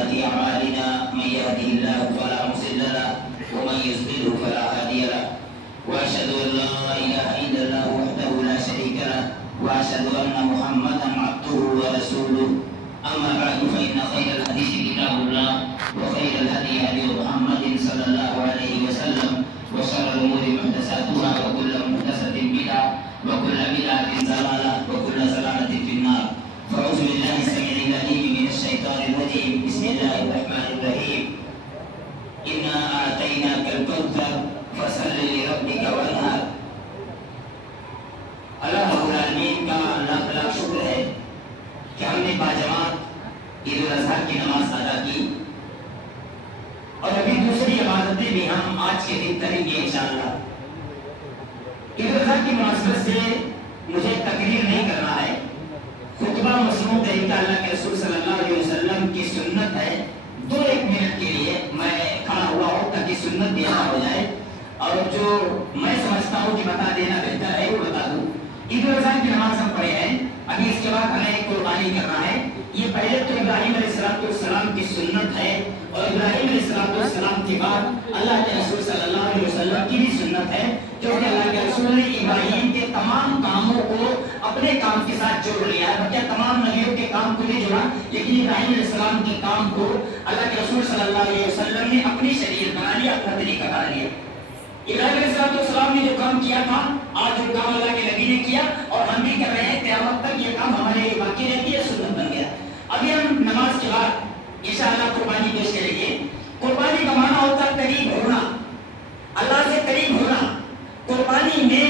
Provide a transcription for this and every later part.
سيئات أعمالنا من يهده الله فلا مضل له ومن يضلل فلا هادي له وأشهد أن لا إله إلا الله وحده لا شريك له وأشهد أن محمدا عبده ورسوله أما بعد فإن خير الحديث كتاب الله وخير الهدي هدي محمد صلى الله عليه وسلم وشر الأمور محدثاتها وكل محدثة بدعة وكل بدعة ضلالة وكل ضلالة في النار فأعوذ بالله السميع العليم من الشيطان الرجيم بسم الله الرحمن الرحيم إنا أعطيناك الكوثر فصل لربك وانحر اللہ رب العالمین کا لاکھ لاکھ شکر ہے کہ ہم نے باجماعت عید الاضحیٰ کی نماز ادا کی اور ابھی دوسری عبادتیں بھی ہم آج کے دن کریں گے انشاءاللہ۔ عید الاضحیٰ کی مناسبت سے مجھے تقریر نہیں کرنا ہے، خطبہ مسنون طریقہ اللہ کے رسول صلی اللہ علیہ وسلم کی سنت ہے، 2-1 منٹ کے لیے میں کھڑا ہوا ہوں تاکہ سنت بھی ادا ہو جائے اور جو میں سمجھتا ہوں کہ بتا دینا بہتر ہے وہ بتا دوں۔ عید الاضحیٰ کی نماز ہم پڑھے ہیں، ابھی اس کے بعد ہمیں ایک قربانی کرنا ہے۔ یہ پہلے تو ابراہیم علیہ السلام کی سنت ہے اور ابراہیم علیہ السلام کے بعد اللہ کے رسول صلی اللہ علیہ وسلم کی بھی سنت ہے، کیونکہ اللہ کے رسول نے ابراہیم کے تمام کاموں کو اپنے کام کے ساتھ جوڑ لیا ہے، بلکہ تمام نبیوں کے کام کو نہیں جوڑا، لیکن ابراہیم علیہ السلام کے کام کو اللہ کے رسول صلی اللہ علیہ وسلم نے اپنی شریعت بنا لیا، اپنا طریقہ بنا لیا۔ ابراہیم علیہ السلام نے جو کام کیا تھا، آج جو کام اللہ کے نبی نے کیا اور ہم بھی کر رہے ہیں، قیامت تک یہ کام ہمارے لیے باقی رہتی ہے، سنت بن گیا۔ ابھی ہم نماز کے بعد انشاءاللہ قربانی پیش کریں گے۔ قربانی کا معنی ہوتا ہے قریب ہونا، اللہ سے قریب ہونا۔ قربانی میں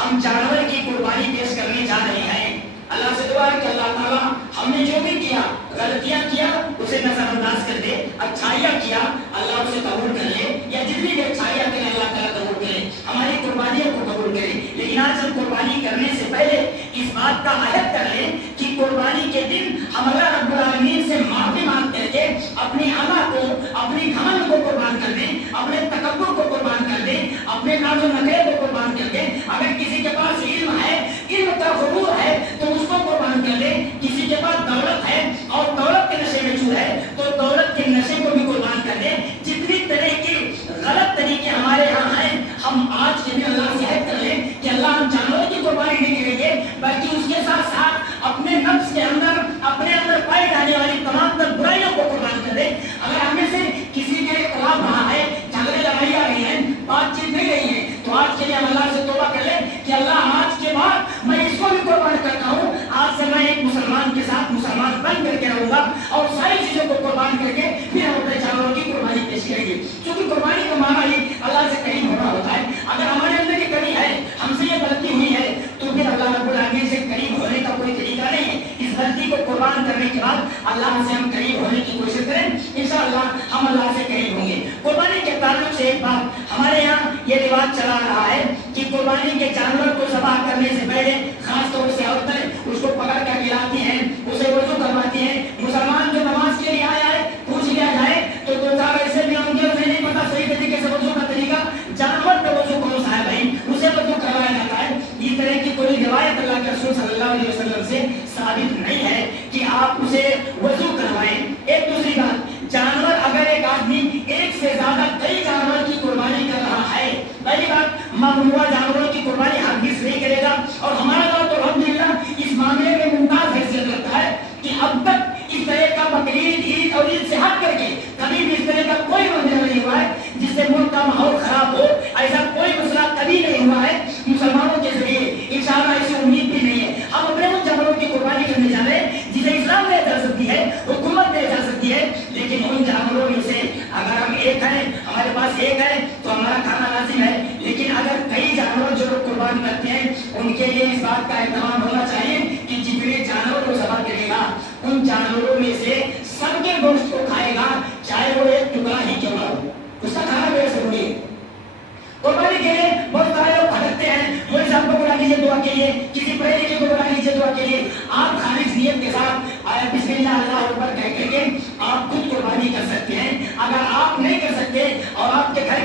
ہم جانور کی قربانی پیش کرنے جا رہے ہیں۔ اللہ سے دعا ہے کہ اللہ تعالیٰ ہم نے جو بھی کیا، غلطیاں کیا اسے نظر انداز کر دے، اچھائیاں کیا اللہ اسے قبول کر لے، یا جتنی بھی اچھائیاں کریں اللہ تعالیٰ قبول کرے، ہماری قربانیوں کو قبول کرے۔ لیکن آج ہم قربانی کرنے سے پہلے اس بات کا عہد کر لیں کہ قربانی کے دن ہم اللہ رب العالمین سے معافی مانگ کر کے اپنی انا کو، اپنی گھمنڈ کو قربان کر دیں، اپنے تکبر کو قربان کر دیں، اپنے ناز و نخرے کو قربان کر دیں۔ اگر کسی کے پاس علم ہے، علم کا غرور ہے تو اس کو قربان کر دیں۔ کسی کے پاس دولت ہے اور دولت کے نشے میں چور ہے تو دولت کے نشے کو بھی قربان کر دیں۔ جتنی طرح کے غلط طریقے ہمارے یہاں ہیں، ہم آج کے دن اللہ سے عہد کر لیں کہ اللہ ہم جانوروں کی قربانی نہیں کریں گے، بلکہ اس کے ساتھ ساتھ اپنے نفس کے اندر، اپنے اندر پائی جانے والی تمام تر برائیوں کو قربان کر دیں۔ اگر ہمیں سے کسی کے خلاف رہا ہے، جھگڑے لڑائی آ رہی ہیں، بات چیت نہیں رہی ہے، تو آج کے لیے ہم اللہ سے توبہ کر لیں کہ اللہ آج کے بعد میں اس کو بھی قربان کرتا ہوں، آج سے میں ایک مسلمان کے ساتھ مسلمان بن کر کے رہوں گا اور ساری چیزوں کو قربان کر کے پھر ہم اپنے جانوروں کی قربانی پیش کریں گے۔ کیونکہ قربانی کا معنی ہی اللہ سے قریب ہونا ہوتا ہے۔ اگر ہمارے اندر کی کمی ہے، ہم سے یہ غلطی ہوئی ہے، تو پھر اللہ رب العالمین سے قریب ہونے کا کوئی طریقہ نہیں ہے۔ اس غلطی کو قربان کرنے کے بعد اللہ سے ہم قریب ہونے کی کوشش کریں، انشاءاللہ ہم اللہ سے قریب ہوں گے۔ قربانی کے تعلق سے ایک بات، ہمارے یہاں یہ رواج چلا رہا ہے کہ قربانی کے جانور کو ذبح کرنے سے پہلے خاص طور سے عورتیں اس کو پکڑ کر کھلاتی ہیں، اسے وضو کرواتی ہیں۔ مسلمان جو نماز کے لیے آیا ہے، پوچھ لیا جائے تو 2-4 ایسے بھی ہوں گے انہیں نہیں پتا صحیح طریقے سے وضو کا طریقہ، جانور کا وضو کون سا ہے بھائی، اسے وضو کروایا جاتا ہے۔ اس طرح کی کوئی روایت اللہ کے رسول صلی اللہ علیہ وسلم سے ثابت نہیں ہے کہ آپ اسے وضو کروائیں۔ ایک دوسری بات، جانور اگر ایک آدمی ایک سے زیادہ کئی جانور کی قربانی کر رہا ہے، پہلی بات ممنوع جانوروں کی قربانی ہرگز نہیں کرے گا، اور ہمارا دور تو الحمدللہ اس معاملے میں ممتاز حیثیت رکھتا ہے کہ اب تک اس طرح کا بقرعید، عید اور عید سے ہٹ کر کے کبھی بھی اس طرح کا کوئی منظر نہیں ہوا ہے جس سے ملک کا ماحول خراب ہو، ایسا کوئی مسئلہ کبھی نہیں ہوا ہے مسلمانوں کے ذریعے، انشاءاللہ ایسی امید بھی نہیں ہے۔ ہم اپنے ان جانوروں کی قربانی کرنے جا رہے ہیں جسے اسلام نے اجازت دی ہے، حکومت نے اجازت دی ہے، لیکن ان جانوروں میں سے اگر ہم ایک ہیں، ہمارے پاس ایک ہے تو ہمارا کھانا لازم ہے، لیکن اگر کئی جانور جو لوگ قربان کرتے ہیں ان کے لیے اس بات کا اہتمام ہونا چاہیے کہ جتنے جانور کو ذبح کرے گا ان جانوروں میں سے سب کے گوشت کو کھائے گا، چاہے وہ ایک ٹکڑا ہی کیوں نہ ہو، اس کا کھانا بے ضروری ہے۔ قربانی کے لیے بہت سارے لوگ بھٹکتے ہیں، مولوی صاحب کو بلا لیجیے دعا کے لیے، کسی پڑھے لکھے کو بلا لیجیے دعا کے لیے۔ آپ خالص نیت کے ساتھ بسم اللہ اللہ اکبر کہہ کر کے آپ خود قربانی کر سکتے ہیں۔ اگر آپ نہیں کر سکتے اور آپ کے گھر